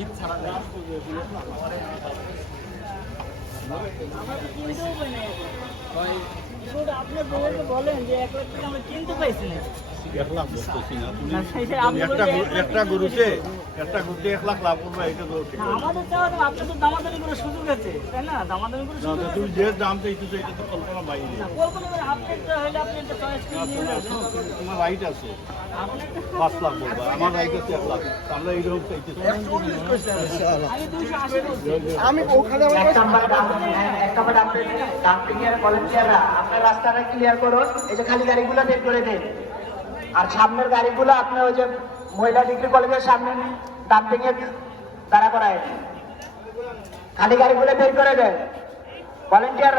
ঈদ ছাড়া আপনি বলেন যে 1 লাখ টাকা আমরা কিনতে পাইছি না। 1 লাখ বলতেছি না, তুমি একটা গরুতে 1 লাখ লাভ করবে, এটা তো ঠিক না। আমাদের চাওয়া আপনার তো দামাদামি করার সুযোগ আছে, তাই না? দামাদামি করার সুযোগ আছে। তুমি যে দাম চাইতেছো এটা তো কল্পনা বাইরে। কল্পনা করে আপনি একটা হলে আপনি একটা চয়েস করে নিয়ে নেন। তোমার রাইট আছে, 5 লাখ বলবা, আমার রাইট আছে 1 লাখ, আমরা এইরকম চাইতেছি। আমি 280 বলছি। আমি ওখানে এক নাম্বার ডাম্পিং এর ভলান্টিয়াররা আপনার রাস্তাটা ক্লিয়ার করুন। এই যে খালি গাড়িগুলো বের করে দেন, আর সামনের গাড়িগুলো আপনার ওই যে মহিলা ডিগ্রি কলেজের সামনে ডাম্পিং এর দাঁড়া করায়, খালি গাড়িগুলো বের করে দেন ভলান্টিয়ার।